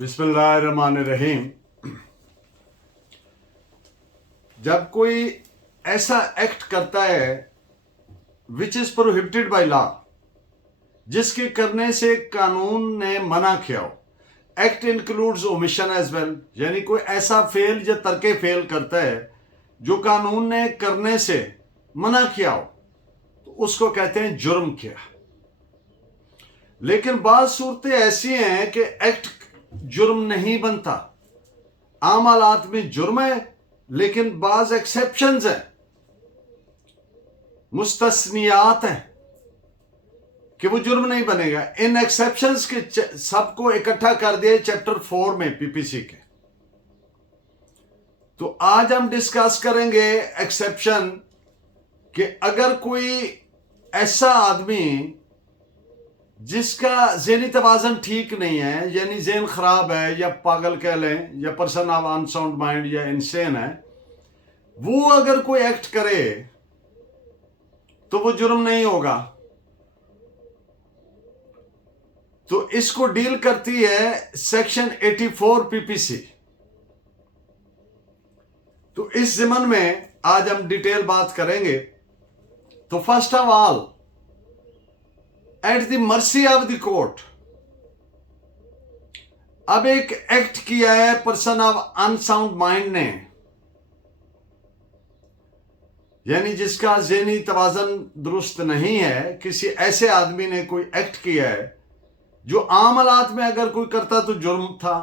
बिस्मिल्लाहिर्रहमानिर्रहीम। जब कोई ऐसा एक्ट करता है which is prohibited by law, जिसके करने से कानून ने मना किया हो, act includes omission as well, यानी कोई ऐसा फेल या तर्के फेल करता है जो कानून ने करने से मना किया हो, तो उसको कहते हैं जुर्म किया। लेकिन बात सूरतें ऐसी हैं कि एक्ट जुर्म नहीं बनता। आम हालात में जुर्म है, लेकिन बाज एक्सेप्शंस हैं, मुस्तस्नियात हैं कि वो जुर्म नहीं बनेगा। इन एक्सेप्शंस के सबको इकट्ठा कर दिया चैप्टर 4 में पीपीसी के। तो आज हम डिस्कस करेंगे एक्सेप्शन कि अगर कोई ऐसा आदमी जिसका ज़हनी तवाज़न ठीक नहीं है, यानी ज़हन ख़राब है, या पागल कह लें, या पर्सन ऑफ अनसाउंड माइंड, या इंसेन है, वो अगर कोई एक्ट करे तो वो जुर्म नहीं होगा। तो इसको डील करती है सेक्शन 84 पीपीसी। तो इस ज़मन में आज हम डिटेल बात करेंगे। तो first of all, at the mercy of the court, अब एक एक्ट किया है पर्सन ऑफ अनसाउंड माइंड ने, यानी जिसका ज़हनी तवाज़न दुरुस्त नहीं है, किसी ऐसे आदमी ने कोई एक्ट किया है जो आम हालात में अगर कोई करता तो जुर्म था।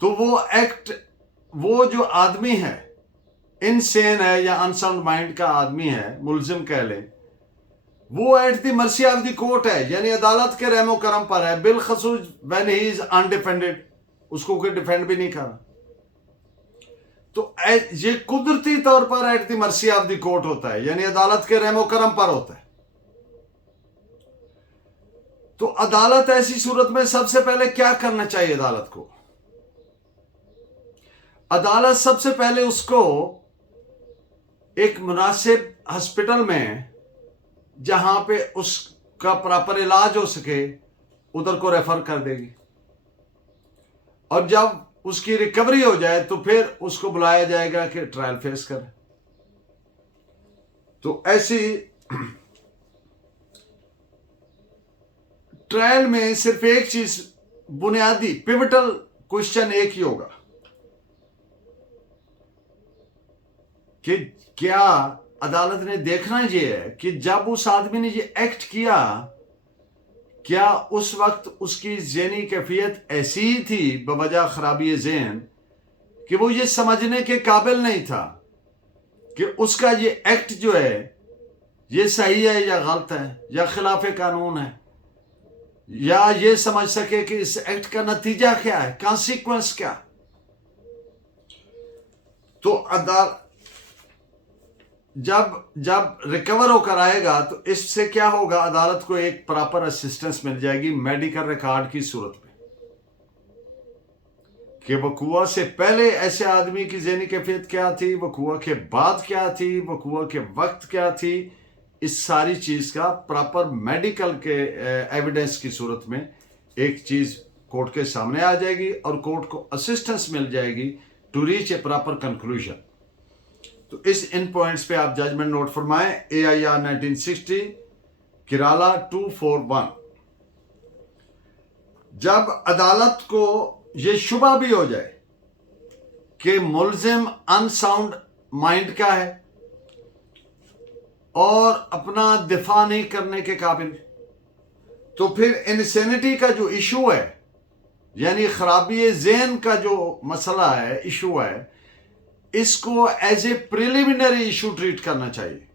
तो वो एक्ट, वो जो आदमी है, इनसेन है या अनसाउंड माइंड का आदमी है, मुलजिम कह लें, वो at the mercy of the court है, यानी अदालत के रहमो करम पर है। बिलखसूस व्हेन ही इज अनडिफेंडेड, उसको कोई डिफेंड भी नहीं कर रहा। तो ये कुदरती तौर पर at the mercy of the court होता है, यानी अदालत के रहमो करम पर होता है। तो अदालत ऐसी सूरत में सबसे पहले क्या करना चाहिए अदालत को? अदालत सबसे पहले उसको एक मुनासिब हॉस्पिटल में, जहां पे उसका प्रॉपर इलाज हो सके, उधर को रेफर कर देगी। और जब उसकी रिकवरी हो जाए तो फिर उसको बुलाया जाएगा कि ट्रायल फेस करे। तो ऐसी ट्रायल में सिर्फ एक चीज, बुनियादी पिवटल क्वेश्चन एक ही होगा कि क्या अदालत ने देखना ये है कि जब उस आदमी ने ये एक्ट किया, क्या उस वक्त उसकी ज़हनी कैफियत ऐसी ही थी बवजह खराबी ज़हन कि वो ये समझने के काबिल नहीं था कि उसका ये एक्ट जो है ये सही है या गलत है या खिलाफ कानून है, या ये समझ सके कि इस एक्ट का नतीजा क्या है, कॉन्सिक्वेंस क्या। तो जब रिकवर होकर आएगा तो इससे क्या होगा, अदालत को एक प्रॉपर असिस्टेंस मिल जाएगी मेडिकल रिकॉर्ड की सूरत में कि वकूआ से पहले ऐसे आदमी की ज़हनी कैफियत क्या थी, वकूआ के बाद क्या थी, वकूआ के वक्त क्या थी। इस सारी चीज़ का प्रॉपर मेडिकल के एविडेंस की सूरत में एक चीज़ कोर्ट के सामने आ जाएगी और कोर्ट को असिस्टेंस मिल जाएगी to reach a proper conclusion. तो इस इन पॉइंट्स पे आप जजमेंट नोट फरमाएं। AIR 1960 किराला 241। जब अदालत को ये शुबा भी हो जाए कि मुलजिम अनसाउंड माइंड का है और अपना दिफा नहीं करने के काबिल, तो फिर इंसेनिटी का जो इशू है, यानी खराबी ज़हन का जो मसला है, इशू है, इसको as a preliminary issue treat करना चाहिए।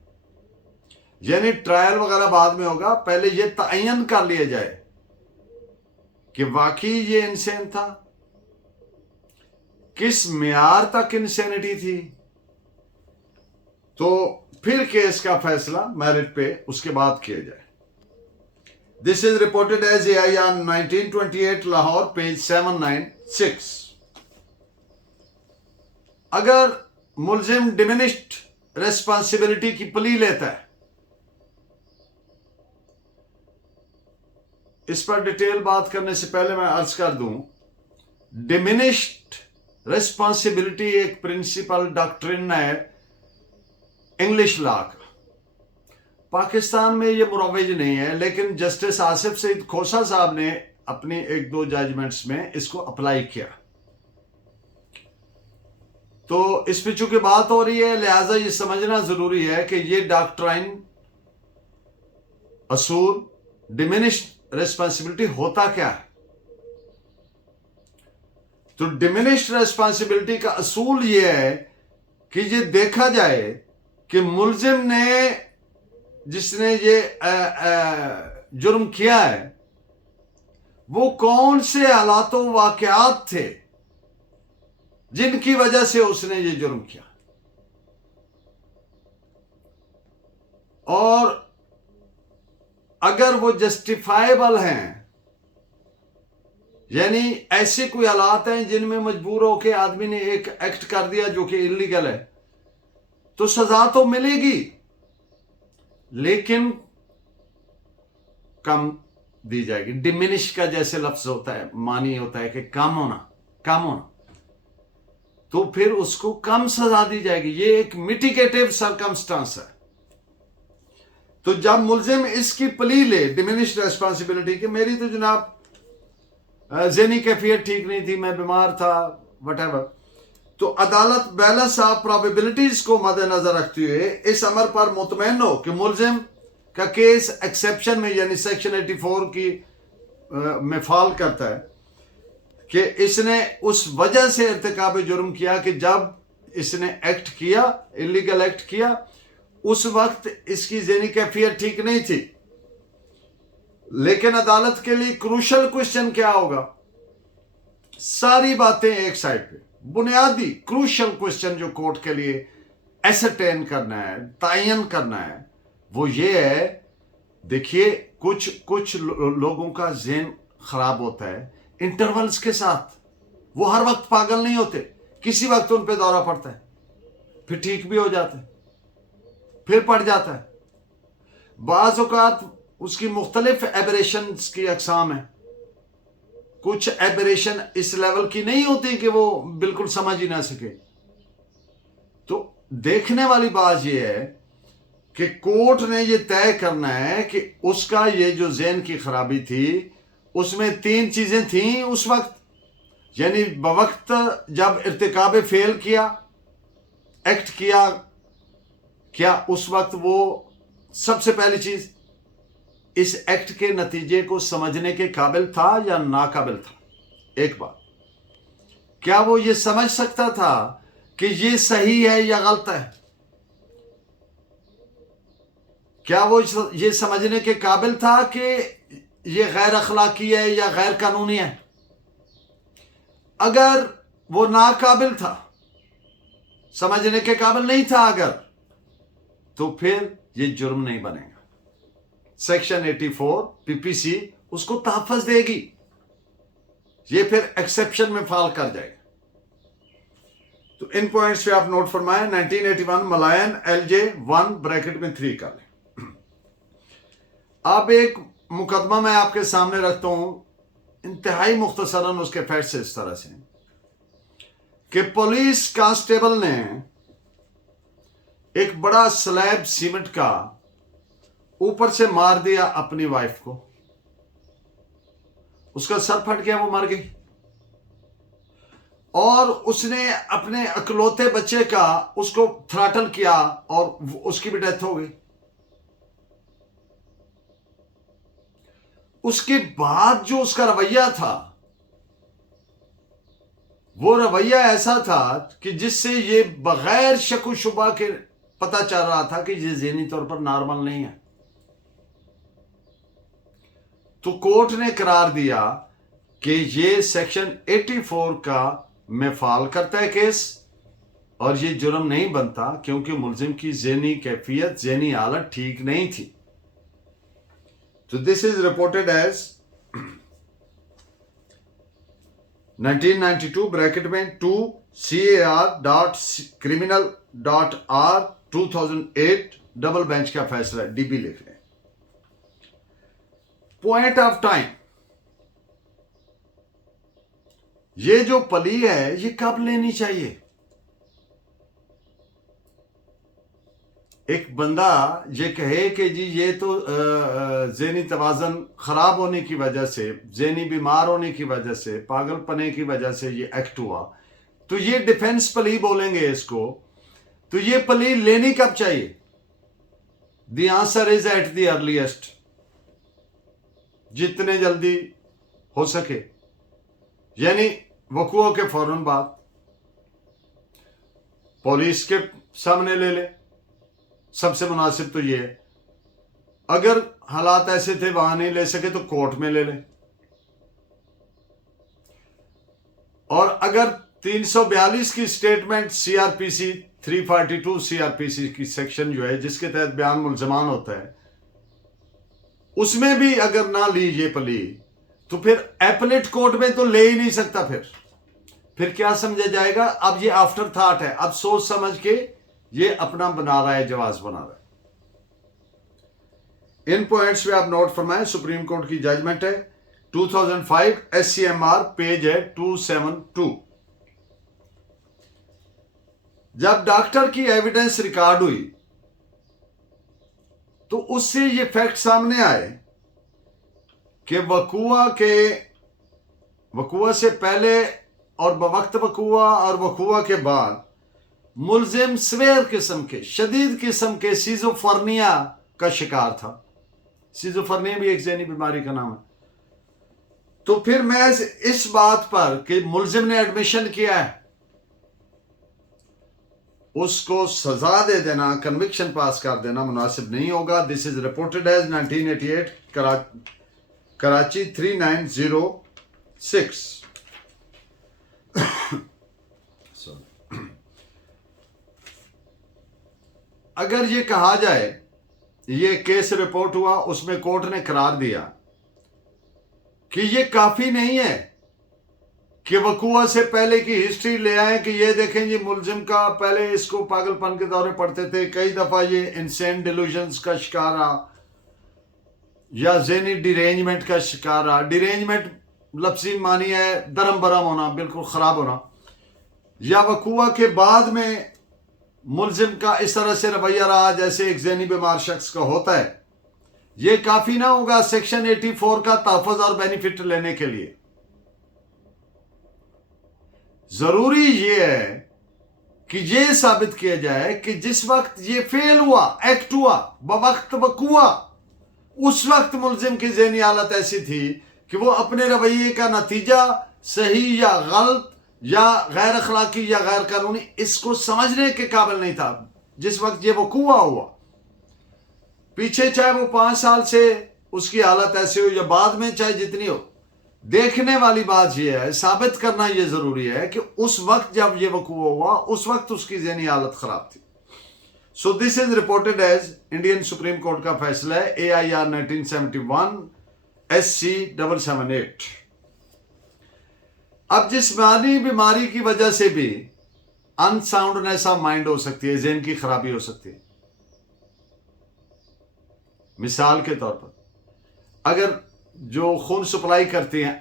यानी ट्रायल वगैरह बाद में होगा, पहले ये तयन कर लिया जाए कि वाकई ये इंसेन था, किस मियार तक इंसेनिटी थी, तो फिर केस का फैसला मेरिट पे उसके बाद किया जाए। This is reported as AIR 1928 Lahore, page 796। अगर मुलजिम डिमिनिश्ड रेस्पॉन्सिबिलिटी की प्ली लेता है, इस पर डिटेल बात करने से पहले मैं अर्ज कर दूं, डिमिनिश्ड रिस्पॉन्सिबिलिटी एक प्रिंसिपल डॉक्ट्रिन है इंग्लिश लॉ का। पाकिस्तान में ये मुरव्वज नहीं है, लेकिन जस्टिस आसिफ सईद खोसा साहब ने अपनी एक दो जजमेंट्स में इसको अप्लाई किया। तो इस पे चूंकि बात हो रही है, लिहाजा ये समझना जरूरी है कि ये डॉक्ट्राइन असूल डिमिनिश्ड रिस्पॉन्सिबिलिटी होता क्या है। तो डिमिनिश्ड रिस्पॉन्सिबिलिटी का असूल ये है कि ये देखा जाए कि मुलजिम ने जिसने ये जुर्म किया है वो कौन से हालातों वाकयात थे जिनकी वजह से उसने ये जुर्म किया, और अगर वो जस्टिफाइबल हैं, यानी ऐसे कोई हालात हैं जिनमें मजबूर होकर आदमी ने एक एक्ट कर दिया जो कि इलीगल है, तो सजा तो मिलेगी लेकिन कम दी जाएगी। डिमिनिश का जैसे लफ्ज होता है, मानी होता है कि कम होना, तो फिर उसको कम सजा दी जाएगी। ये एक मिटिगेटिव सर्कमस्टांस है। तो जब मुलजिम इसकी प्ली ले डिमिनिश्ड रिस्पॉन्सिबिलिटी की, मेरी तो जनाब ज़हनी कैफियत ठीक नहीं थी, मैं बीमार था, वटेवर, तो अदालत बैलेंस ऑफ प्रोबेबिलिटीज को मद्देनजर रखते हुए इस अमर पर मुतमईन हो कि मुलजिम का केस एक्सेप्शन में यानी सेक्शन 84 की में फॉल करता है कि इसने उस वजह से इर्तिकाब जुर्म किया कि जब इसने एक्ट किया, इलीगल एक्ट किया, उस वक्त इसकी ज़हनी कैफियत ठीक नहीं थी। लेकिन अदालत के लिए क्रूशल क्वेश्चन क्या होगा? सारी बातें एक साइड पे, बुनियादी क्रूशल क्वेश्चन जो कोर्ट के लिए एसरटेन करना है, तयन करना है, वो ये है, देखिए कुछ लोगों का ज़हन खराब होता है इंटरवल्स के साथ। वो हर वक्त पागल नहीं होते, किसी वक्त उन पे दौरा पड़ता है, फिर ठीक भी हो जाता है, फिर पड़ जाता है। बाज़ औक़ात उसकी मुख्तलिफ एबरेशंस की अक़साम है। कुछ एबरेशन इस लेवल की नहीं होती कि वो बिल्कुल समझ ही ना सके। तो देखने वाली बात यह है कि कोर्ट ने ये तय करना है कि उसका ये जो ज़हन की खराबी थी उसमें 3 चीजें थीं उस वक्त, यानी बवक्त जब इर्तिकाब फेल किया, एक्ट किया, क्या उस वक्त वो सबसे पहली चीज इस एक्ट के नतीजे को समझने के काबिल था या नाकाबिल था? एक बात, क्या वो ये समझ सकता था कि ये सही है या गलत है? क्या वो ये समझने के काबिल था कि ये गैर अखलाकी है या गैर कानूनी है? अगर वो नाकाबिल था, समझने के काबिल नहीं था अगर, तो फिर ये जुर्म नहीं बनेगा। सेक्शन 84 पीपीसी उसको तहफ़्फ़ुज़ देगी, ये फिर एक्सेप्शन में फॉल कर जाएगा। तो इन पॉइंट्स पे आप नोट फरमाएं। 1981 मलायन LJ 1 ब्रैकेट में 3 कर लें। अब एक मुकदमा मैं आपके सामने रखता हूं, इंतहाई मुख्तसरन उसके फैक्ट्स इस तरह से कि पुलिस कांस्टेबल ने एक बड़ा स्लैब सीमेंट का ऊपर से मार दिया अपनी वाइफ को, उसका सर फट गया, वो मर गई, और उसने अपने अकलौते बच्चे का उसको थ्रॉटल किया और उसकी भी डेथ हो गई। उसके बाद जो उसका रवैया था, वो रवैया ऐसा था कि जिससे ये बगैर शक शुबा के पता चल रहा था कि ये ज़हनी तौर पर नॉर्मल नहीं है। तो कोर्ट ने करार दिया कि ये सेक्शन 84 का में फॉल करता है केस, और ये जुर्म नहीं बनता क्योंकि मुलजिम की ज़हनी कैफियत, ज़हनी हालत ठीक नहीं थी। तो this is reported as 1992 bracket में 2 CAR.criminal.R 2008 डबल बेंच का फैसला, DB लिख रहे हैं। पॉइंट ऑफ टाइम یہ جو پلی ہے یہ کب لینی چاہیے؟ ایک بندہ یہ کہے کہ جی یہ تو ذہنی توازن خراب ہونے کی وجہ سے، ذہنی بیمار ہونے کی وجہ سے، پاگل پنے کی وجہ سے یہ ایکٹ ہوا، تو یہ ڈیفنس پلی بولیں گے اس کو. تو یہ پلی لینی کب چاہیے؟ The answer is at the earliest, جتنے جلدی ہو سکے، یعنی وقوع کے فوراً بعد. پولیس کے سامنے لے لے، سب سے مناسب تو یہ ہے. اگر حالات ایسے تھے وہاں نہیں لے سکے تو کورٹ میں لے لیں. اور اگر 342 کی سٹیٹمنٹ سی آر پی سی 342 سی آر پی سی کی سیکشن جو ہے جس کے تحت بیان ملزمان ہوتا ہے، اس میں بھی اگر نہ لی یہ پلی تو پھر ایپلیٹ کورٹ میں تو لے ہی نہیں سکتا. پھر کیا سمجھا جائے گا؟ اب یہ آفٹر تھاٹ ہے، اب سوچ سمجھ کے یہ اپنا بنا رہا ہے، جواز بنا رہا ہے. ان پوائنٹس پہ آپ نوٹ فرمائیں. سپریم کورٹ کی ججمنٹ ہے 2005 S C M R page ہے 272. جب ڈاکٹر کی ایویڈنس ریکارڈ ہوئی تو اس سے یہ فیکٹ سامنے آئے کہ وقوع سے پہلے اور بوقت وقوع اور وقوع کے بعد ملزم سویر قسم کے، شدید قسم کے سیزوفرنیا کا شکار تھا. سیزوفرنیا بھی ایک ذہنی بیماری کا نام ہے. تو پھر محض اس بات پر کہ ملزم نے ایڈمیشن کیا ہے اس کو سزا دے دینا، کنوکشن پاس کر دینا مناسب نہیں ہوگا. دس از رپورٹڈ ایز 1988 کراچی 3906. اگر یہ کہا جائے یہ کیس رپورٹ ہوا، اس میں کورٹ نے قرار دیا کہ یہ کافی نہیں ہے کہ وقوع سے پہلے کی ہسٹری لے آئیں کہ یہ دیکھیں یہ ملزم کا پہلے اس کو پاگل پن کے دورے پڑتے تھے، کئی دفعہ یہ انسین ڈیلوژنز کا شکار رہا یا ذہنی ڈیرینجمنٹ کا شکار رہا. ڈیرینجمنٹ لفظی معنی ہے درم برم ہونا، بالکل خراب ہونا. یا وقوع کے بعد میں ملزم کا اس طرح سے رویہ رہا جیسے ایک ذہنی بیمار شخص کا ہوتا ہے. یہ کافی نہ ہوگا سیکشن 84 کا تحفظ اور بینیفٹ لینے کے لیے. ضروری یہ ہے کہ یہ ثابت کیا جائے کہ جس وقت یہ فیل ہوا، ایکٹ ہوا، بوقت وقوع، اس وقت ملزم کی ذہنی حالت ایسی تھی کہ وہ اپنے رویے کا نتیجہ صحیح یا غلط یا غیر اخلاقی یا غیر قانونی اس کو سمجھنے کے قابل نہیں تھا جس وقت یہ وقوع ہوا. پیچھے چاہے وہ 5 سال سے اس کی حالت ایسی ہو یا بعد میں چاہے جتنی ہو، دیکھنے والی بات یہ ہے، ثابت کرنا یہ ضروری ہے کہ اس وقت جب یہ وقوع ہوا اس وقت اس کی ذہنی حالت خراب تھی. So this is reported as Indian Supreme Court کا فیصلہ ہے AIR 1971 SC 778. اب جسمانی بیماری کی وجہ سے بھی انساؤنڈنیس آف مائنڈ ہو سکتی ہے، ذہن کی خرابی ہو سکتی ہے. مثال کے طور پر اگر جو خون سپلائی کرتی ہیں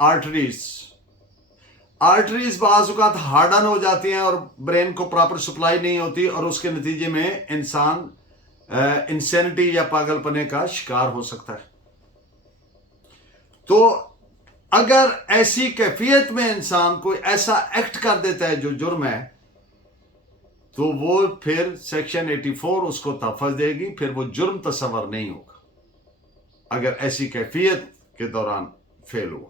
آرٹریز بعض اوقات ہارڈن ہو جاتی ہیں اور برین کو پراپر سپلائی نہیں ہوتی اور اس کے نتیجے میں انسان انسینٹی یا پاگل پنے کا شکار ہو سکتا ہے. تو اگر ایسی کیفیت میں انسان کوئی ایسا ایکٹ کر دیتا ہے جو جرم ہے تو وہ پھر سیکشن 84 اس کو تحفظ دے گی، پھر وہ جرم تصور نہیں ہوگا اگر ایسی کیفیت کے دوران فیل ہوا.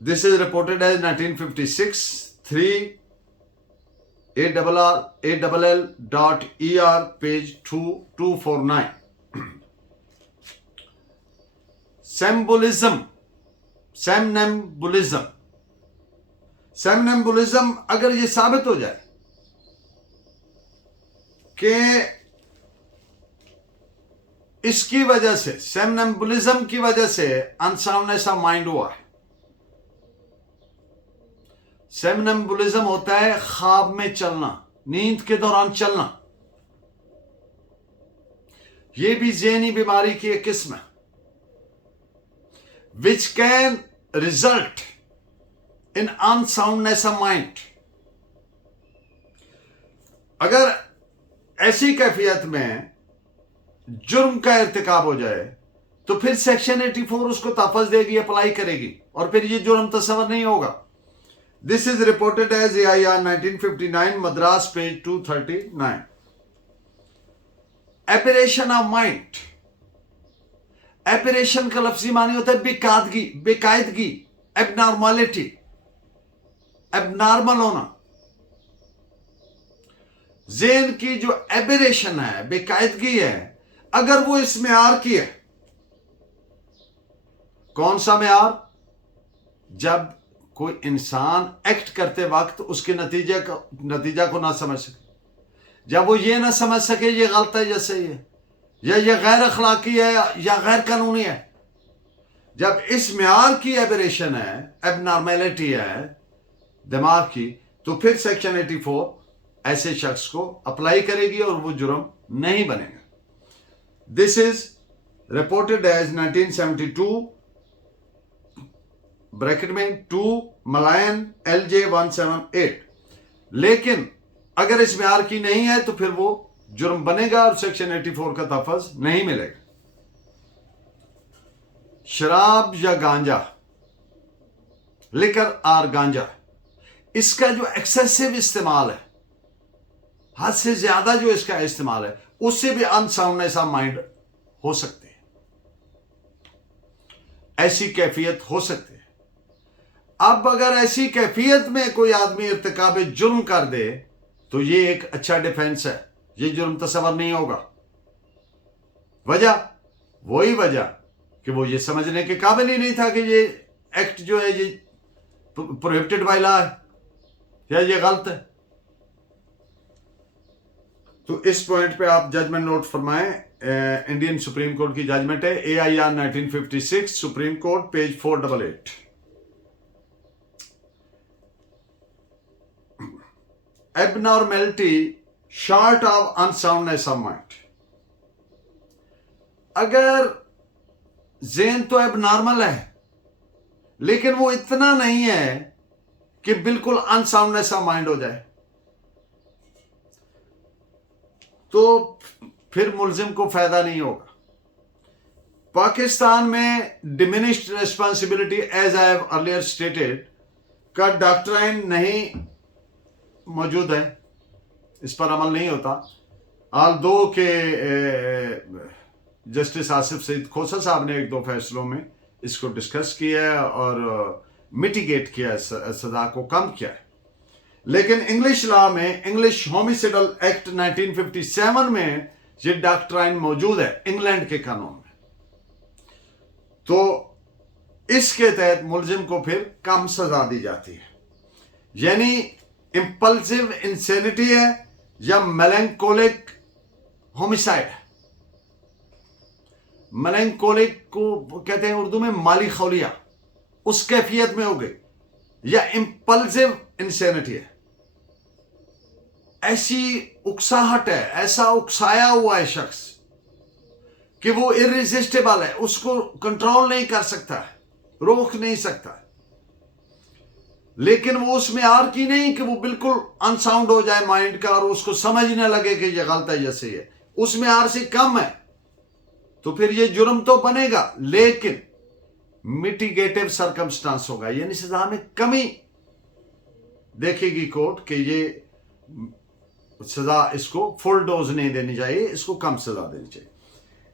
This is reported as 1956 3ALL.ER page 249. Somnambulism اگر یہ ثابت ہو جائے کہ اس کی وجہ سے سیمنمبولزم کی وجہ سے انساؤنڈنیس آف مائنڈ ہوا ہے. سیمنمبولزم ہوتا ہے خواب میں چلنا، نیند کے دوران چلنا. یہ بھی ذہنی بیماری کی ایک قسم ہے which can result in unsoundness of mind. अगर ऐसी कैफियत में जुर्म का इर्तिकाब हो जाए तो फिर सेक्शन 84 उसको तहफ़्फ़ुज़ देगी, अप्लाई करेगी, और फिर ये जुर्म तस्वर नहीं होगा. This is reported as AIR 1959 Madras page 239. Aberration of mind. Aberration का लफ्जी मानी होता है बेकायदगी, एबनॉर्मलिटी, एबनॉर्मल होना. ज़हन की जो एबरेशन है, बेकायदगी है, अगर वो इस मेयार की है. कौन सा मेयार? जब कोई इंसान एक्ट करते वक्त उसके नतीजा को ना समझ सके, जब वो ये ना समझ सके ये गलत है या सही है, या ये गैर अखलाकी है या गैर कानूनी है. जब इस मेयार की एबरेशन है, एबनॉर्मैलिटी है दिमाग की, तो फिर सेक्शन 84 ऐसे शख्स को अप्लाई करेगी और वो जुर्म नहीं बनेगा. This is reported as 1972 bracket में 2 मलायन LJ 178. लेकिन अगर इस मेयार की नहीं है तो फिर वो जुर्म बनेगा और सेक्शन 84 का तहफ़्फ़ुज़ नहीं मिलेगा. शराब या गांजा, लिकर और गांजा, इसका जो एक्सेसिव इस्तेमाल है, हद से ज्यादा जो इसका इस्तेमाल है, उससे भी अनसाउंडनेस ऑफ माइंड हो सकती है, ऐसी कैफियत हो सकती है. अब अगर ऐसी कैफियत में कोई आदमी इर्तिकाब जुर्म कर दे तो ये एक अच्छा डिफेंस है, ये जुर्म तस्वर नहीं होगा. वही वजह कि वो ये समझने के काबिल ही नहीं था कि ये एक्ट जो है ये प्रोहिबिटेड बाय लॉ है या ये गलत है. तो इस पॉइंट पे आप जजमेंट नोट फरमाएं. इंडियन सुप्रीम कोर्ट की जजमेंट है AIR 1956 Supreme Court page 488. Abnormality short of unsoundness of mind. अगर ज़हन तो एबनॉर्मल है लेकिन वो इतना नहीं है कि बिल्कुल अनसाउंडनेस ऑफ माइंड हो जाए, तो फिर मुल्जिम को फायदा नहीं होगा. पाकिस्तान में diminished responsibility as I have earlier stated का डॉक्ट्राइन नहीं मौजूद है, इस पर अमल नहीं होता. आल दो के जस्टिस आसिफ सईद खोसा साहब ने 1-2 फैसलों में इसको डिस्कस किया है और मिटिगेट किया है, सजा को कम किया है. लेकिन इंग्लिश लॉ में, इंग्लिश होमिसाइडल एक्ट 1957 में ये डॉक्ट्राइन मौजूद है, इंग्लैंड के कानून में. तो इसके तहत मुल्जिम को फिर कम सजा दी जाती है. यानी इंपल्सिव इंसेनिटी है या मेलैंकोलिक होमिसाइड. मेलैंकोलिक को कहते हैं उर्दू में माली खौलिया, उस कैफियत में हो गई, या इंपल्सिव इंसेनिटी है, ऐसी उकसाहट है, ऐसा उकसाया हुआ है शख्स कि वो इररेजिस्टेबल है, उसको कंट्रोल नहीं कर सकता है, रोक नहीं सकता है. लेकिन वो उसमें आर की नहीं कि वो बिल्कुल अनसाउंड हो जाए माइंड का और उसको समझने लगे कि ये गलत है या सही है, उसमें आर से कम है, तो फिर ये जुर्म तो बनेगा लेकिन मिटिगेटिव सरकमस्टांस होगा, यानी सजा में कमी देखेगी कोर्ट कि ये सजा इसको फुल डोज नहीं देनी चाहिए, इसको कम सजा देनी चाहिए.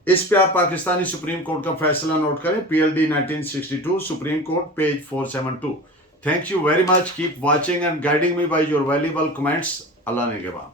इस पे आप पाकिस्तानी सुप्रीम कोर्ट का फैसला नोट करें, PLD 1962 supreme Court page 472. Thank you very much. Keep watching and guiding me by your valuable comments. Allah ne ke baad.